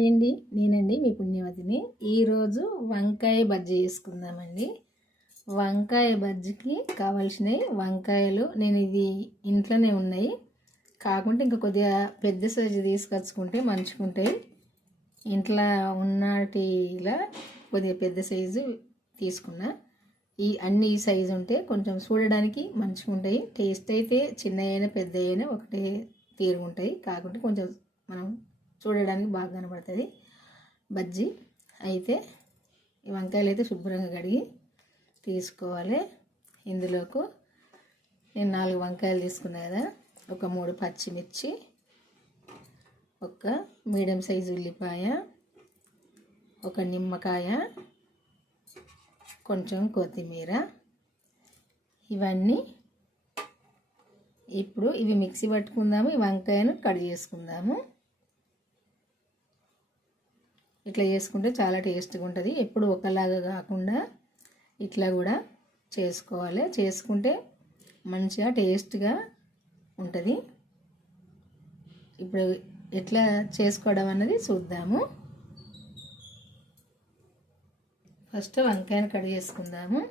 Hi అండి, నేనండి మీ పుణ్యవతిని. ఈరోజు వంకాయ బజ్జీ చేసుకుందామండి. వంకాయ బజ్జీకి కావాల్సినవి వంకాయలు నేను ఇది ఇంట్లోనే ఉన్నాయి, కాకుంటే ఇంకా కొద్దిగా పెద్ద సైజు తీసుకొచ్చుకుంటే మంచుకుంటాయి. ఇంట్లో ఉన్నటిలా కొద్దిగా పెద్ద సైజు తీసుకున్నా. ఈ సైజు ఉంటే కొంచెం చూడడానికి మంచిగా ఉంటాయి. టేస్ట్ అయితే చిన్న అయినా పెద్ద అయినా ఒకటే తీరుగుంటాయి, కాకుంటే కొంచెం మనం చూడడానికి బాగా కనబడుతుంది బజ్జీ. అయితే ఈ వంకాయలు అయితే శుభ్రంగా కడిగి తీసుకోవాలి. ఇందులోకి నేను 4 వంకాయలు తీసుకున్నా కదా, ఒక 3 పచ్చిమిర్చి, ఒక మీడియం సైజు ఉల్లిపాయ, ఒక నిమ్మకాయ, కొంచెం కొత్తిమీర, ఇవన్నీ ఇప్పుడు ఇవి మిక్సీ పట్టుకుందాము. ఈ వంకాయను కట్ చేసుకుందాము. ఇట్లా చేసుకుంటే చాలా టేస్ట్గా ఉంటుంది. ఎప్పుడు ఒకలాగా కాకుండా ఇట్లా కూడా చేసుకోవాలి. చేసుకుంటే మంచిగా టేస్ట్గా ఉంటుంది. ఇప్పుడు ఎట్లా చేసుకోవడం అన్నది చూద్దాము. ఫస్ట్ వంకాయను కట్ చేసుకుందాము.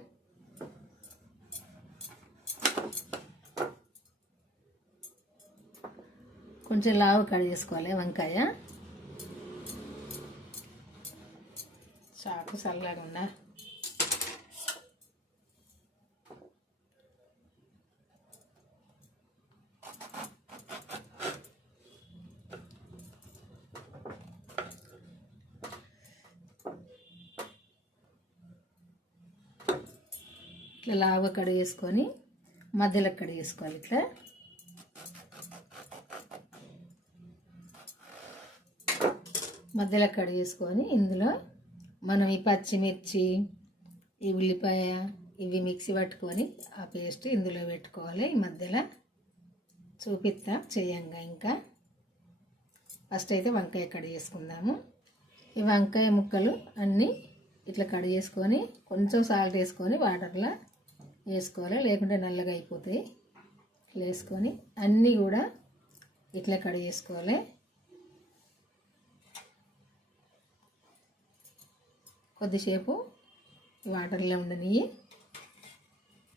కొంచెం లావు కట్ చేసుకోవాలి వంకాయ. చాకు చల్లగా ఉందా. ఇట్లా లావుగా కడిగేసుకొని మధ్యలో కడిగేసుకోవాలి. ఇట్లా మధ్యలో కడిగేసుకొని ఇందులో మనం ఈ పచ్చిమిర్చి, ఈ ఉల్లిపాయ ఇవి మిక్సీ పట్టుకొని ఆ పేస్ట్ ఇందులో పెట్టుకోవాలి. ఈ మధ్యలో చూపిస్తా చేయంగా. ఇంకా ఫస్ట్ అయితే వంకాయ కడిగి చేసుకుందాము. ఈ వంకాయ ముక్కలు అన్నీ ఇట్లా కడిగి చేసుకొని కొంచెం సాల్ట్ వేసుకొని వాటర్లో వేసుకోవాలి, లేకుంటే నల్లగా అయిపోతాయి. ఇట్లా వేసుకొని అన్నీ కూడా ఇట్లా కడిగి చేసుకోవాలి. కొద్దిసేపు వాటర్లో ఉండని.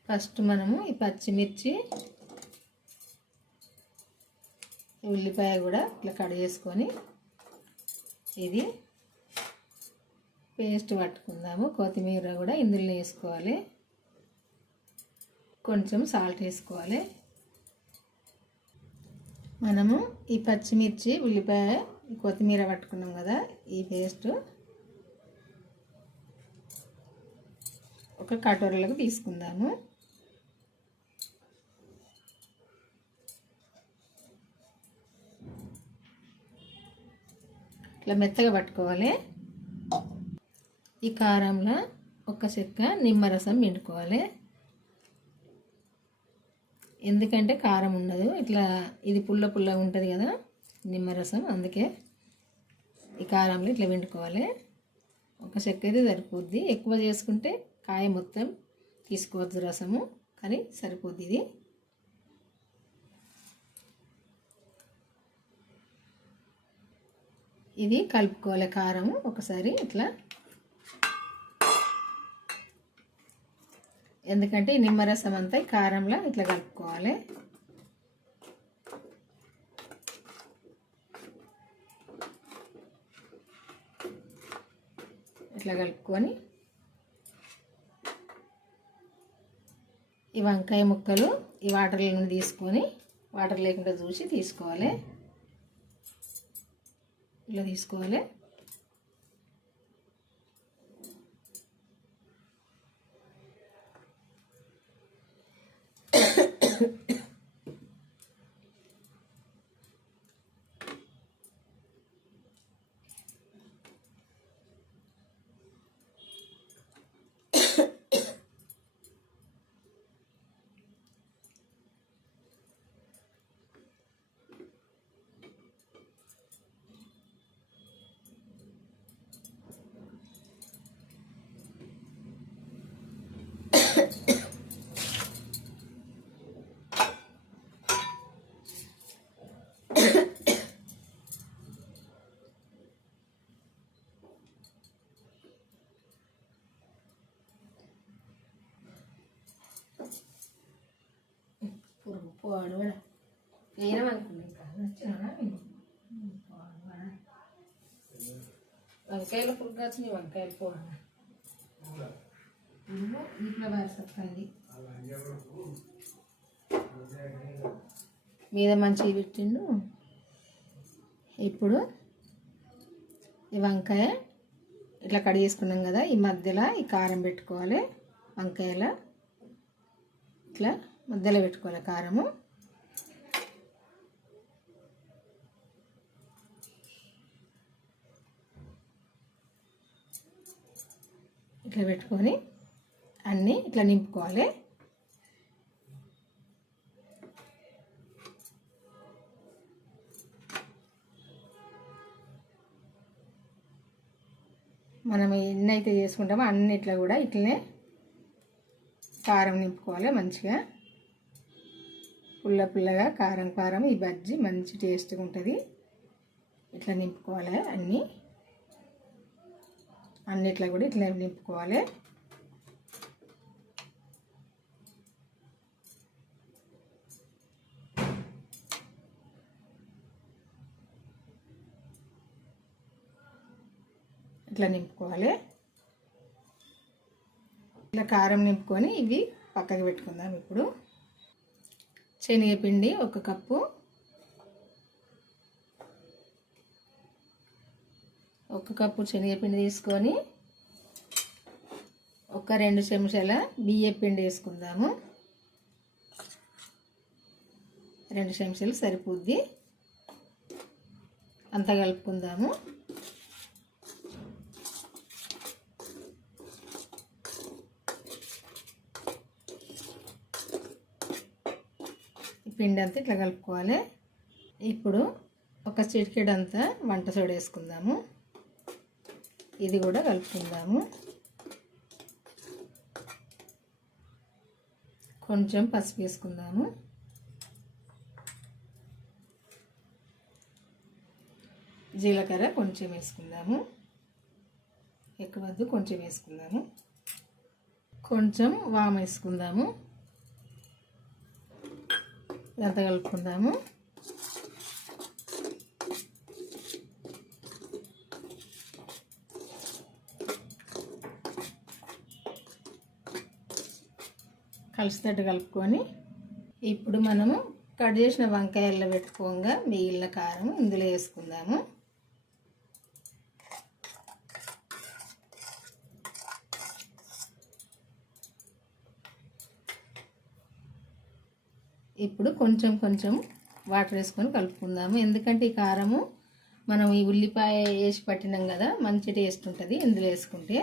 ఫస్ట్ మనము ఈ పచ్చిమిర్చి, ఉల్లిపాయ కూడా ఇట్లా కట్ చేసుకొని ఇది పేస్ట్ పట్టుకుందాము. కొత్తిమీర కూడా ఇందులో వేసుకోవాలి. కొంచెం సాల్ట్ వేసుకోవాలి. మనము ఈ పచ్చిమిర్చి, ఉల్లిపాయ, కొత్తిమీర పట్టుకున్నాం కదా, ఈ పేస్ట్ ఒక కటోరలకు తీసుకుందాము. ఇట్లా మెత్తగా పట్టుకోవాలి. ఈ కారంలో ఒక చెక్క నిమ్మరసం పిండుకోవాలి. ఎందుకంటే కారం ఉండదు, ఇట్లా ఇది పుల్ల పుల్లగా ఉంటుంది కదా నిమ్మరసం, అందుకే ఈ కారంలో ఇట్లా పిండుకోవాలి. ఒక చెక్క అయితే సరిపోద్ది. ఎక్కువ చేసుకుంటే కాయ మొత్తం తీసుకోవద్దు రసము, కానీ సరిపోద్ది ఇది. ఇది కలుపుకోవాలి కారము ఒకసారి ఇట్లా, ఎందుకంటే ఈ నిమ్మరసం అంతా ఈ కారంలో ఇట్లా కలుపుకోవాలి. ఇట్లా కలుపుకొని ఈ వంకాయ ముక్కలు ఈ వాటర్లో నుండి తీసుకొని, వాటర్ లేకుండా చూసి తీసుకోవాలి. ఇలా తీసుకోవాలి. పోవాడు కూడా వేయమనుకున్నాను వంకాయలు పురుగు కాచిన వంకాయలు పోవాలి ఇంట్లో వేస్తుంది మీద మంచిగా పెట్టిండు. ఇప్పుడు ఈ వంకాయ ఇట్లా కడిగేసుకున్నాం కదా, ఈ మధ్యలో ఈ కారం పెట్టుకోవాలి. వంకాయల ఇట్లా మధ్యలో పెట్టుకోవాలి కారము. ఇట్లా పెట్టుకొని అన్నీ ఇట్లా నింపుకోవాలి. మనం ఎన్ని అయితే చేసుకుంటామో అన్నిట్లో కూడా ఇట్లనే కారం నింపుకోవాలి. మంచిగా పుల్ల పుల్లగా కారం కారం ఈ బజ్జీ మంచి టేస్ట్గా ఉంటుంది. ఇట్లా నింపుకోవాలి అన్నిట్లో కూడా ఇట్లా నింపుకోవాలి. ఇట్లా నింపుకోవాలి. ఇట్లా కారం నింపుకొని ఇవి పక్కకి పెట్టుకుందాం. ఇప్పుడు శనగపిండి 1 కప్పు, 1 కప్పు శనగపిండి తీసుకొని 2 చెంచాల బియ్యం పిండి వేసుకుందాము. 2 చెంచాలు సరిపోద్ది. అంతా కలుపుకుందాము. పిండి అంతా ఇట్లా కలుపుకోవాలి. ఇప్పుడు 1 చిటికెడంతా వంట సోడా వేసుకుందాము. ఇది కూడా కలుపుకుందాము. కొంచెం పసుపు వేసుకుందాము. జీలకర్ర కొంచెం వేసుకుందాము. ఎక్కువ వద్దు, కొంచెం వేసుకుందాము. కొంచెం వాము వేసుకుందాము. ఇదంతా కలుపుకుందాము. కలిసేటట్టు కలుపుకొని ఇప్పుడు మనము కట్ చేసిన వంకాయల్లో పెట్టుకోగా మిగిలిన కారం ఇందులో వేసుకుందాము. ఇప్పుడు కొంచెం కొంచెం వాటర్ వేసుకొని కలుపుకుందాము. ఎందుకంటే ఈ కారము మనం ఈ ఉల్లిపాయ వేసి పట్టినాం కదా, మంచి టేస్ట్ ఉంటుంది ఇందులో వేసుకుంటే.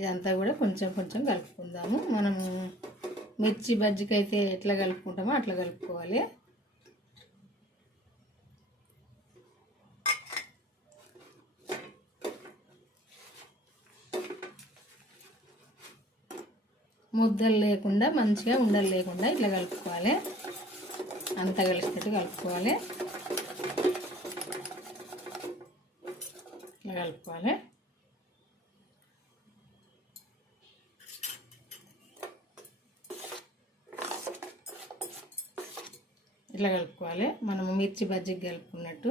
ఇదంతా కూడా కొంచెం కొంచెం కలుపుకుందాము. మనము మిర్చి బజ్జీకి అయితే ఎట్లా కలుపుకుంటామో అట్లా కలుపుకోవాలి. ముద్దలు లేకుండా మంచిగా ఉండలు లేకుండా ఇట్లా కలుపుకోవాలి. అంతా కలిసేటట్టు కలుపుకోవాలి. ఇట్లా కలుపుకోవాలి. ఇట్లా కలుపుకోవాలి. మనము మిర్చి బజ్జీకి కలుపుకున్నట్టు.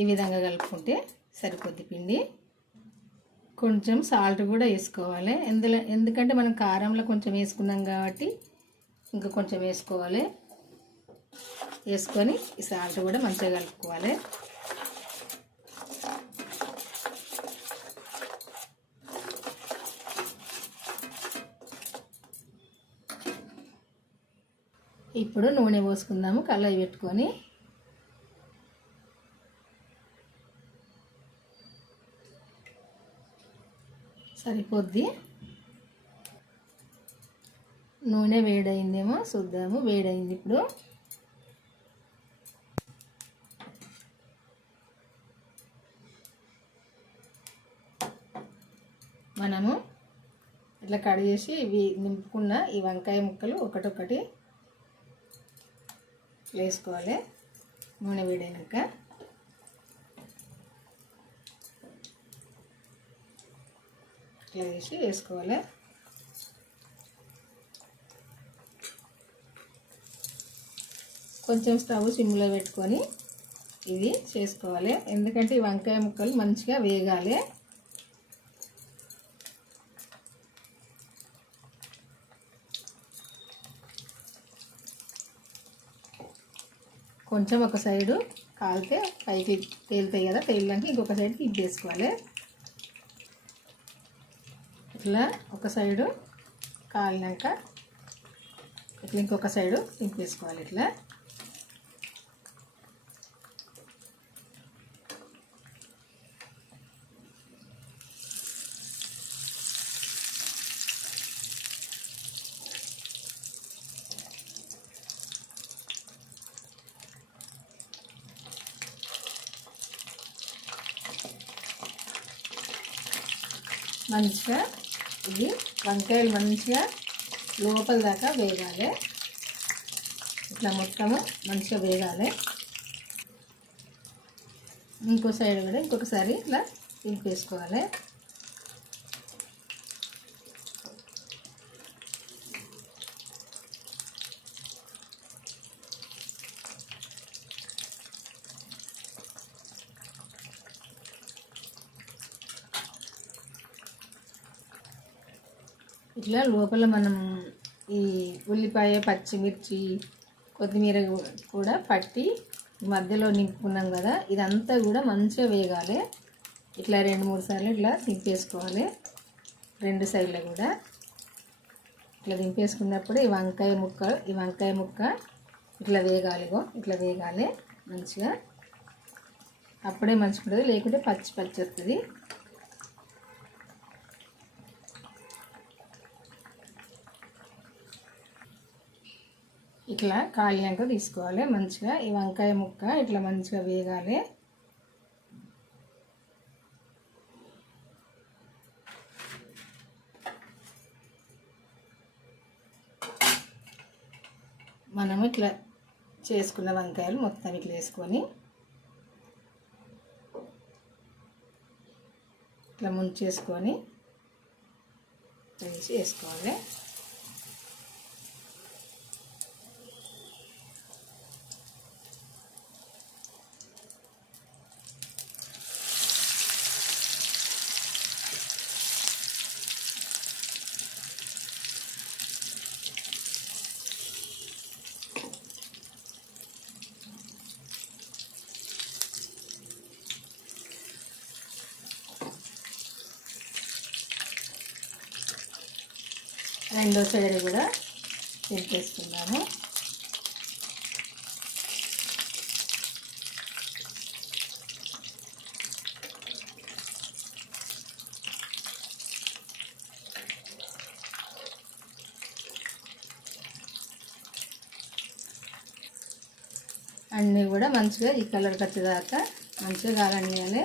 ఈ విధంగా కలుపుకుంటే సరిపోద్ది పిండి. కొంచెం సాల్ట్ కూడా వేసుకోవాలి. ఎందుకంటే మనం కారంలో కొంచెం వేసుకున్నాం కాబట్టి ఇంకా కొంచెం వేసుకోవాలి. వేసుకొని ఈ సాల్ట్ కూడా మంచిగా కలుపుకోవాలి. ఇప్పుడు నూనె పోసుకుందాము. కళాయి పెట్టుకొని సరిపోద్ది. నూనె వేడైందేమో చూద్దాము. వేడైంది. ఇప్పుడు మనము ఇట్లా కట్ చేసి ఇవి నింపుకున్న ఈ వంకాయ ముక్కలు ఒకటొకటి వేసుకోవాలి. నూనె వేడైనాక ఇట్లా వేసి వేసుకోవాలి. కొంచెం స్టవ్ సిమ్లో పెట్టుకొని ఇది చేసుకోవాలి, ఎందుకంటే ఈ వంకాయ ముక్కలు మంచిగా వేగాలి. కొంచెం ఒక సైడు కాలితే పైకి తేలుతాయి కదా, తేలినాక ఇంకొక సైడ్ తిప్పేసుకోవాలి. ఇట్లా ఒక సైడు కాలినాక ఇట్లా ఇంకొక సైడు తిప్పేసుకోవాలి. ఇట్లా మంచిగా ఇది వంకాయలు మంచిగా లోపల దాకా వేగాలి. ఇట్లా మొత్తము మంచిగా వేగాలి. ఇంకో సైడ్ కూడా ఇంకొకసారి ఇట్లా తిప్పేసుకోవాలి. ఇట్లా లోపల మనం ఈ ఉల్లిపాయ, పచ్చిమిర్చి, కొత్తిమీర కూడా పట్టి మధ్యలో నింపుకున్నాం కదా, ఇదంతా కూడా మంచిగా వేగాలి. ఇట్లా 2-3 సార్లు ఇట్లా దింపేసుకోవాలి. 2 సైడ్లు కూడా ఇట్లా దింపేసుకున్నప్పుడు ఈ వంకాయ ముక్క ఇట్లా వేగాలి. ఇట్లా వేగాలి మంచిగా, అప్పుడే మంచిగా ఉంటుంది, లేకుంటే పచ్చి వస్తుంది. ఇట్లా కాలినాక తీసుకోవాలి. మంచిగా ఈ వంకాయ ముక్క ఇట్లా మంచిగా వేగాలి. మనము ఇట్లా చేసుకున్న వంకాయలు మొత్తం ఇట్లా వేసుకొని ఇట్లా ముంచేసుకొని వేసుకోవాలి. రెండో సైడ్ కూడా తిప్పేసుకున్నాను. అన్నీ కూడా మంచిగా ఈ కలర్ వచ్చేదాకా మంచిగా కాలనియాలి.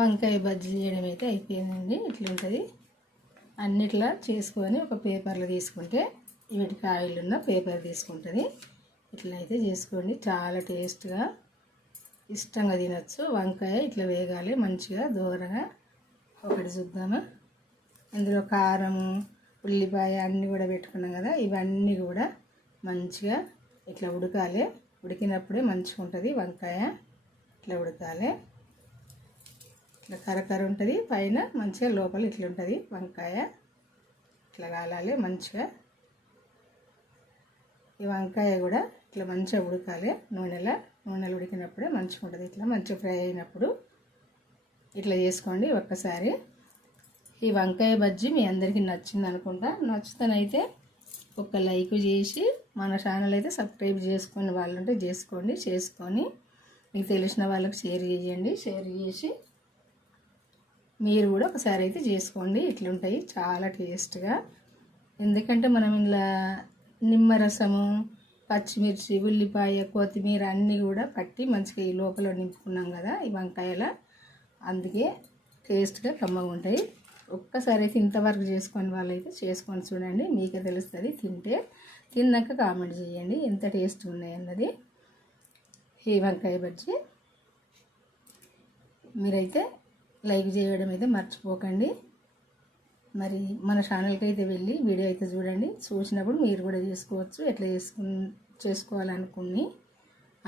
వంకాయ బజ్జీ చేయడం అయితే అయిపోయిందండి. ఇట్లుంటుంది. అన్నిట్లా చేసుకొని ఒక పేపర్లో తీసుకుంటే వీటికి ఆయిల్ ఉన్న పేపర్ తీసుకుంటుంది. ఇట్లా అయితే చేసుకోండి, చాలా టేస్ట్గా ఇష్టంగా తినచ్చు. వంకాయ ఇట్లా వేగాలి మంచిగా దూరగా. ఒకటి చూద్దామా, అందులో కారము, ఉల్లిపాయ అన్నీ కూడా పెట్టుకున్నాం కదా, ఇవన్నీ కూడా మంచిగా ఇట్లా ఉడకాలి. ఉడికినప్పుడే మంచిగా ఉంటుంది వంకాయ. ఇట్లా ఉడకాలి. ఇట్లా కరకర ఉంటుంది పైన, మంచిగా లోపల ఇట్లా ఉంటుంది వంకాయ. ఇట్లా కాలాలి మంచిగా. ఈ వంకాయ కూడా ఇట్లా మంచిగా ఉడకాలి నూనెలో ఉడికినప్పుడే మంచిగా ఉంటుంది. ఇట్లా మంచిగా ఫ్రై అయినప్పుడు ఇట్లా చేసుకోండి ఒక్కసారి. ఈ వంకాయ బజ్జీ మీ అందరికీ నచ్చింది అనుకుంటా. నచ్చుతానైతే ఒక లైక్ చేసి మన ఛానల్ అయితే సబ్స్క్రైబ్ చేసుకుని వాళ్ళంటే చేసుకొని మీకు తెలిసిన వాళ్ళకి షేర్ చేయండి. షేర్ చేసి మీరు కూడా ఒకసారి అయితే చేసుకోండి. ఇట్లుంటాయి చాలా టేస్ట్గా. ఎందుకంటే మనం ఇలా నిమ్మరసము, పచ్చిమిర్చి, ఉల్లిపాయ, కొత్తిమీర అన్నీ కూడా పట్టి మంచిగా ఈ లోపల నింపుకున్నాం కదా ఈ వంకాయల, అందుకే టేస్ట్గా కమ్మగా ఉంటాయి. ఒక్కసారి అయితే ఇంతవరకు చేసుకొని వాళ్ళైతే చేసుకొని చూడండి, మీకే తెలుస్తుంది. తిన్నాక కామెంట్ చేయండి ఎంత టేస్ట్ ఉన్నాయి అన్నది ఈ వంకాయ బజ్జీ. మీరైతే లైక్ చేయడం అయితే మర్చిపోకండి. మరి మన ఛానల్కి అయితే వెళ్ళి వీడియో అయితే చూడండి, చూసినప్పుడు మీరు కూడా చేసుకోవచ్చు. ఎట్లా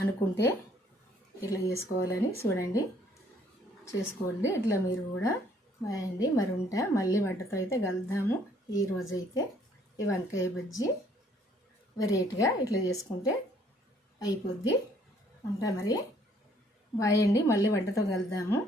అనుకుంటే ఇట్లా చేసుకోవాలని చూడండి, చేసుకోండి. ఇట్లా మీరు కూడా వేయండి. మరి ఉంటా, మళ్ళీ వంటతో అయితే కలుద్దాము. ఈరోజైతే ఈ వంకాయ బజ్జీ వెరైటీగా ఇట్లా చేసుకుంటే అయిపోద్ది. ఉంటా మరి, బాయ్ అండి. మళ్ళీ వంటతో కలుద్దాము.